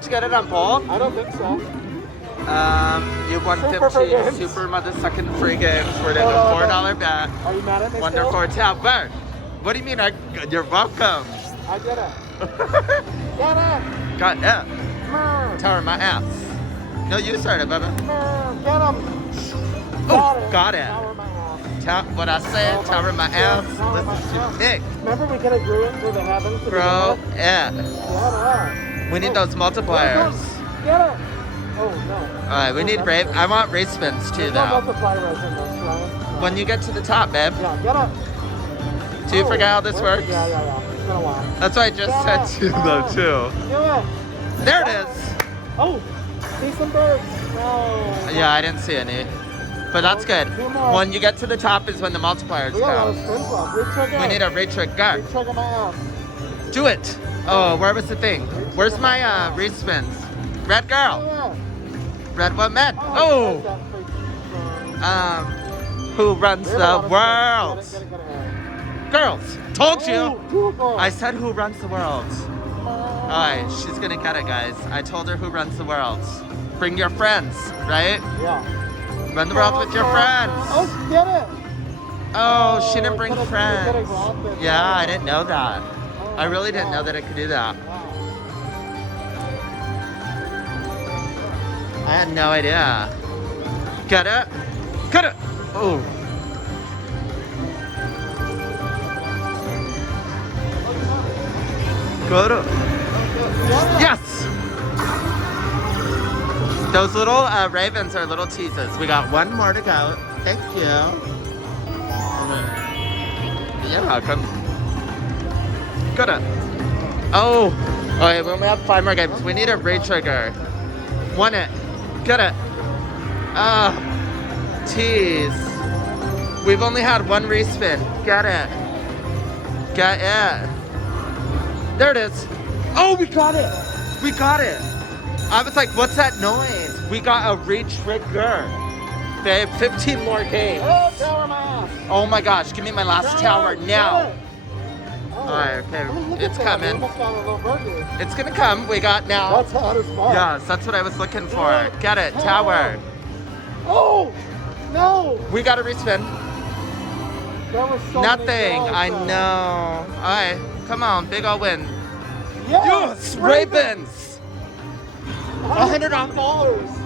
have to get it on both? I don't think so. You won Super 15 games. super motherfucking free games. We're doing a $4 bet. Are you mad at me Wonderful still? tap. Where? What do you mean? You're welcome. I did it. Get it. Got it. Mer. Tower my ass. No, you started, Bubba. Mer. Get him. Oh, got it. Tower my ass. Tap what I said. Tower my ass. Tower my Listen to ass. Nick. Remember we could have grew it through the heavens to Bro, begin with? yeah. Get it. We need those multipliers. Get it. Oh, no. Alright, we need race. I want race spins too, There's no though. multipliers in this, right? When you get to the top, babe. Yeah, get it. Do you forget how this works? Yeah. It's been a while. That's what I just said to you, though, too. Do it. There it is. Oh, see some birds. No. Yeah, I didn't see any. But that's good. Two more. When you get to the top is when the multipliers We got count. those spins left. Retrigger. We need a retrigger. Retrigger my ass. Do it. Oh, where was the thing? Where's my respins? Red girl. Yeah. Red woman. I Oh. like that freaking Who runs bird. the world? Get it. Girls. Told you. Oh, cool girl. I said who runs the world. Alright, she's gonna get it, guys. I told her who runs the world. Bring your friends, right? Yeah. Run the world with your friends. Oh, get it. Oh, she didn't we bring could've- we friends. could've grabbed it. Yeah, I didn't know that. Oh, I really didn't wow. know that it could do that. Wow. I had no idea. Get it? Get it! Oh. Got it. Yes! Those little ravens are little teases. We got one more to go. Thank you. You're welcome. Got it. Oh. Okay, we only have 5 more games. We need a retrigger. Won it. Get it. Tease. We've only had one respin. Get it. Get it. There it is. Oh, we got it. We got it. I was like, what's that noise? We got a retrigger. Babe, 15 more games. Oh, tower my ass. Oh my gosh, give me my last tower now. Alright, okay, Look it's at that. We coming. almost got a little birdie. It's gonna come. We got now. That's hot as fuck. Yes, that's what I was looking for. Get it, tower. Oh, no. We got a respin. There was so Nothing. many girls I there. know. Alright, come on, big ol' win. Yes, Ravens. $100 $100.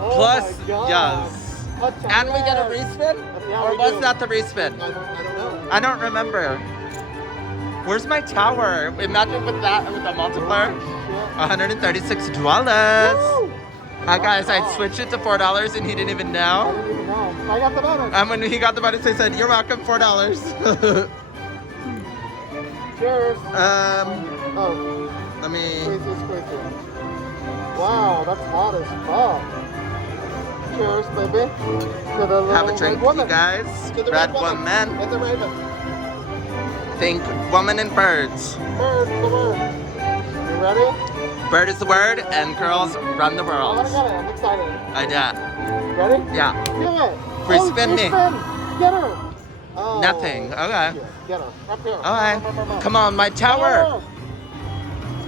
Oh Plus, my God. yes. Touch And we get a on respin? Yeah, Or we was do. that the respin? I don't know. I don't remember. Where's my tower? Imagine with that, with the multiplier. Yeah. $136. Woo! Hi guys, I switched it to $4 and he didn't even I know. didn't even know. I got the bonus. And when he got the bonus, I said, "You're welcome, $4." Cheers. Oh, Let me. squeezy. Wow, that's hot as fuck. Cheers, baby. To the Have a little drink, red you woman. guys. To the Red red woman. And the raven. Think woman and birds. Bird, the bird. You ready? Bird is the word, and girls run the Oh, I world. got it. I'm excited. I did. Ready? Yeah. Do it. Free Oh, spin free me. spin. Get her. Oh. Nothing. Okay. Yeah, get her. Up here. Okay. Come on, my tower.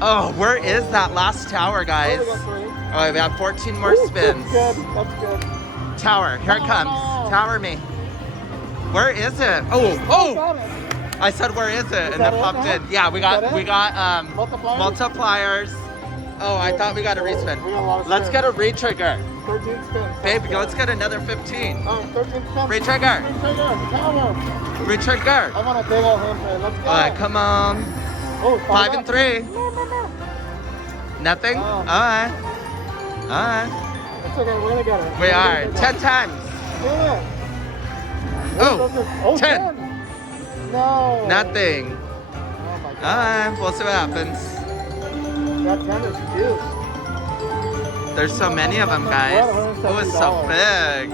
Oh, where is that last tower, guys? Oh, we got 3. Oh, we have 14 more Ooh, spins. That's good. That's good. Tower, here it comes. Oh. Tower me. Where is it? Oh! Got it. I said, where is it? And that then it popped now? in. Yeah, we Is that got it? Multipliers? multipliers. Oh, I thought we got a respin. We got a lot of Let's spins. get a retrigger. 13 spins. Babe, That's let's good. get another 15. Oh, 13 spins. Retrigger. Retrigger. Tower. Retrigger. I want a big old handprint. Let's go. Alright, come on. Oh, 5 and up. 3. No. Nothing? Oh. Alright. Alright. It's okay. We're gonna get it. We are. 10 times. Do it. Oh, Oh, 10. No. Nothing. Oh my God. Alright, we'll see what happens. That 10 is juice. There's so many of them, guys. Oh, it's so big.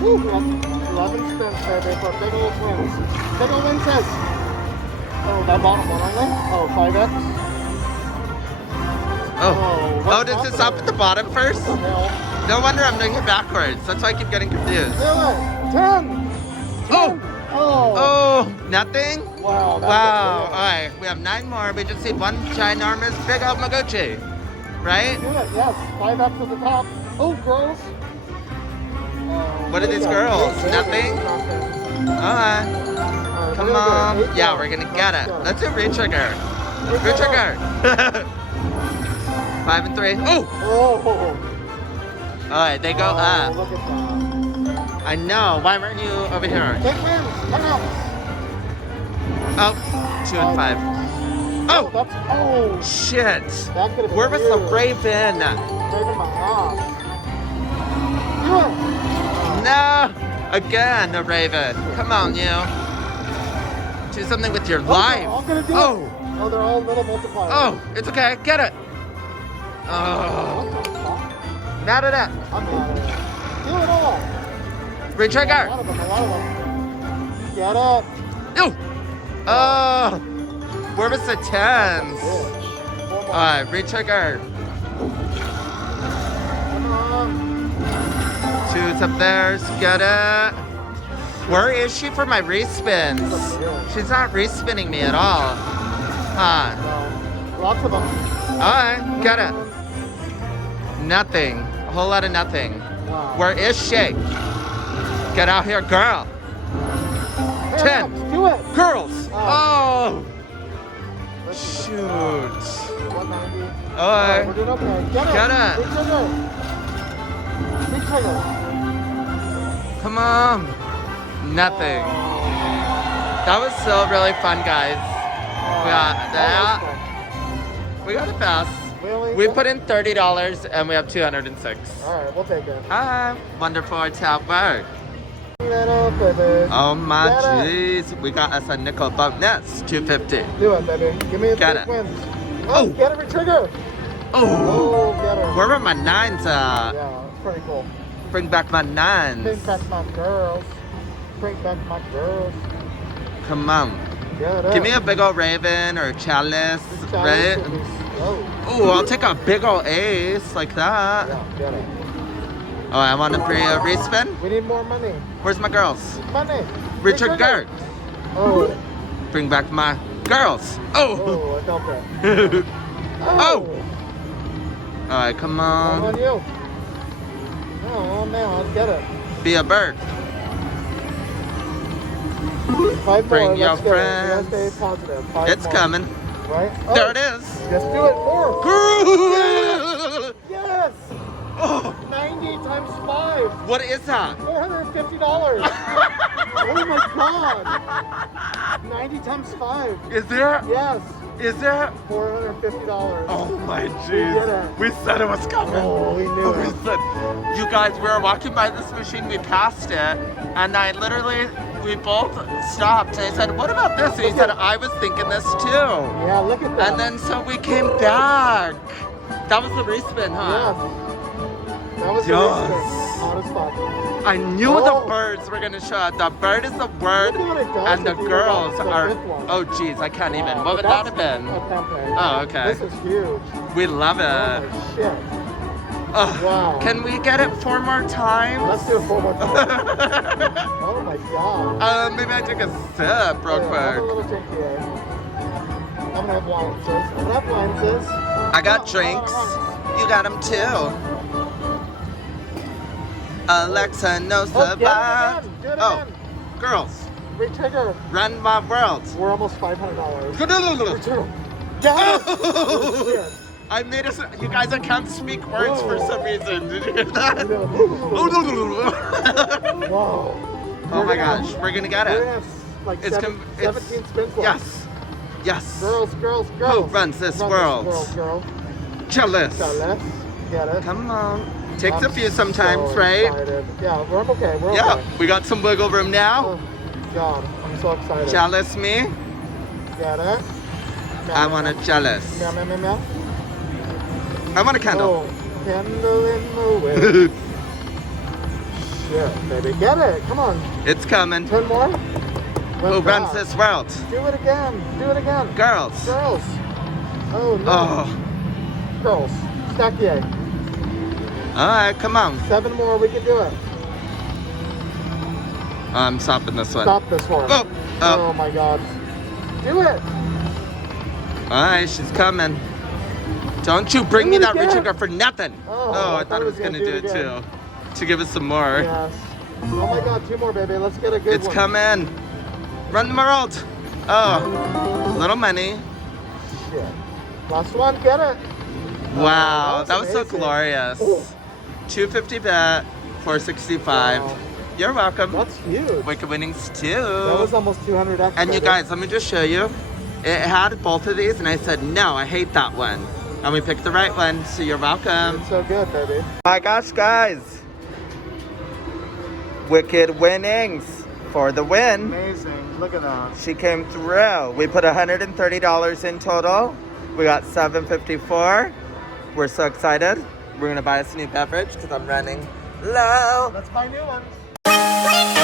Woo, we have 11 spins, baby, for big old wins. Big old wins says. Oh, that bottom one only? Oh, 5x. Oh, what's does this happening? up at the bottom first? What the hell? No wonder I'm doing it backwards. That's why I keep getting confused. Do it. 10. Oh. Oh. Oh, nothing? Wow. That's Wow. a Alright, we have 9 more. We just need one ginormous big old Magoochie. right? Do it, yes. 5X at the top. Oh, girls. What are these girls? Nothing? Alright. Come on. Yeah, we're gonna get it. Let's do re-trigger. Re-trigger. 5 and 3. Oh! Oh. Alright, they go up. Look at that. I know. Why weren't you over here? Take wins. 10X. Oh, 2 and 5. Oh! That's, oh. Shit. That could have been Where was the huge. Raven? Raven my ass. Do it. No! Again, the Raven. Come on, you. Do something with your life. I'm gonna do it. Oh! Oh, they're all little multipliers. Oh, it's okay. Get it. Oh. Mad at it. I'm mad at it. Do it all. Retrigger. A lot of them. Get it. No. Oh. Where was the 10s? Alright, retrigger. Come on. 2's up there. Get it. Where is she for my respins? She's not respinning me at all. Huh. No. Lots of them. Alright, get it. Nothing. A whole lot of nothing. Wow. Where is she? Get out here, girl. 10. Do it. Girls. Oh. Let's see. Shoot. 190. Alright. We're doing okay. Get it. Get it. Big trigger. Come on. Nothing. That was still really fun, guys. We got that. We got it fast. Really? We put in $30 and we have 206. Alright, we'll take it. Wonderful tap work. Little baby. Oh my Get it. jeez. We got us a nickel bonus, 250. Do it, baby. Give me a Got big it. win. Oh. Get it, trigger. Oh. Oh, get it. Where were my 9s at? Yeah, it's pretty cool. Bring back my 9s. Bring back my girls. Bring back my girls. Come on. Get it. Give me a big old Raven or Chalice, right? Oh, Oh, I'll take a big old ace like that. yeah, get it. Oh, I want a respin. We need more money. Where's my girls? Money. Richard Big Gert. trigger. Oh. Bring back my girls. Oh. Oh, I felt that. Oh. All right, come I'm on. on you. Oh, man, let's get it. Be a bird. 5 Bring more. your Let's get it. friends. Let's stay positive. 5 It's more. coming. Right? Oh, There it is. Just do it. 4. Girl. Yes. Oh, 90 times 5. what is that? $450. Oh my god. 90 times 5. Is there? Yes. Is there? $450. Oh my We did jeez. it. We said it was coming. Oh, we knew We it. said, you guys, we were walking by this machine, we passed it, and we both stopped. And I said, what about this? And he said, I was thinking this too. Yeah, look at that. And then so we came back. That was the respin, Yes. huh? That was Yes. the hot as fuck. I knew Oh. the birds were gonna show up. The bird is the word, Look at what it does and the if you girls look at the are. fifth one. Oh, geez, I can't even. Wow, What but would that that's have been? a campaign. Oh, okay. This is huge. We love Oh it. my shit. Ugh. Wow. Can we get it 4 more times? Let's do it 4 more times. Oh my god. Maybe I take a sip real Have a quick. little drink here. I'm gonna have wine, sis. I'm gonna have wine, sis. I got drinks. You got them too. Alexa, no Oh, get it survive. again. Do it Oh, again. girls, Retrigger. run my world. We're almost $500. Oh, Retrigger. Get it. Oh, shit. I made us. You guys, I can't speak words for some reason. Did you hear that? Whoa. Oh my gosh, we're gonna get We're it. gonna have like It's 17 spins left. Yes. Yes. Girls, girls, Who girls. runs this Run world? Girl. Chalice. So let's get it. Come on. Takes I'm a few sometimes, so right? excited. Yeah, we're okay. We're Yeah. okay. We got some wiggle room now. Oh, God, I'm so excited. Chalice me. Get it? I want a chalice. Meow, meow, meow, meow. I want a candle. Oh, candle in the wind. Shit, baby. Get it. Come on. It's coming. 10 more. Who runs this world? Do it again. Do it again. Girls. Girls. Oh, no. Oh. Girls. Stack the egg. All right, come on. 7 more. We can do it. I'm stopping this one. Stop this one. Oh. Oh my God. Do it. All right, she's coming. Don't you bring me Do it that again. rich sugar for nothing. Oh, I thought it was gonna do it again. too. To give us some more. Yes. Oh my God, 2 more, baby. Let's get a good It's one. coming. Run the world. Oh, little money. Shit. Last one, get it. Wow, that was so amazing. glorious. Oh. 250 bet, 465. Wow. You're welcome. That's huge. Wicked winnings too. That was almost 200x. And you baby. guys, let me just show you. It had both of these, and I said, no, I hate that one. And we picked the right one, so you're welcome. It's so good, baby. My gosh, guys. Wicked winnings for the win. Amazing. Look at that. She came through. We put $130 in total. We got $754. We're so excited. We're gonna buy us a new beverage because I'm running low. Let's buy new ones.